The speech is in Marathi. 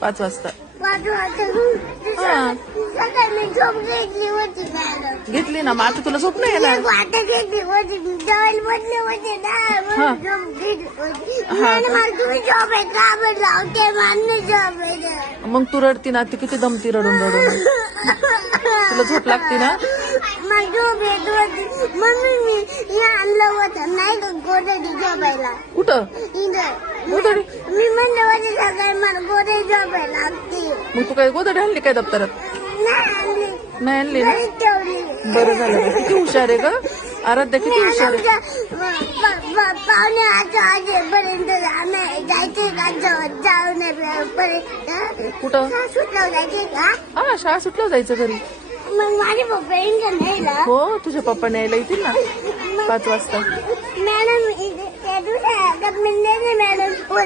पाच वाजता. घेतली घेतली ना मग आता तुला झोप नाही येणार. एक घेतली होती ना आहे का बरं आहे मग तू रडती ना ती किती दमती रडून रडून. तुला झोप लागते ना? मला झोप येत होती. मम्मी मी आणलं होतं. नाही झोपायला कुठं? मी म्हणलं होते सकाळी मला गोदडी झोपायला लागते मग तू काय गोदडी आणली काय दप्तरात? नाही आणली. नाही आणली ना? बरं झालं. किती हुशार आहे ग. आराध्या किती हुशार आहे? आमच्या प- प- प- पावणे आठ वाजेपर्यंत आम्ही जायचंय का? जाऊ जाऊ पर्यंत कुठं? सुटलं जायचे का? हा शाळा सुटलं जायचं घरी. माझे पप्पा येईन का हो तुझ्या पप्पा न्यायला येतील ना? पाच वाजता. मॅडम मॅडम हो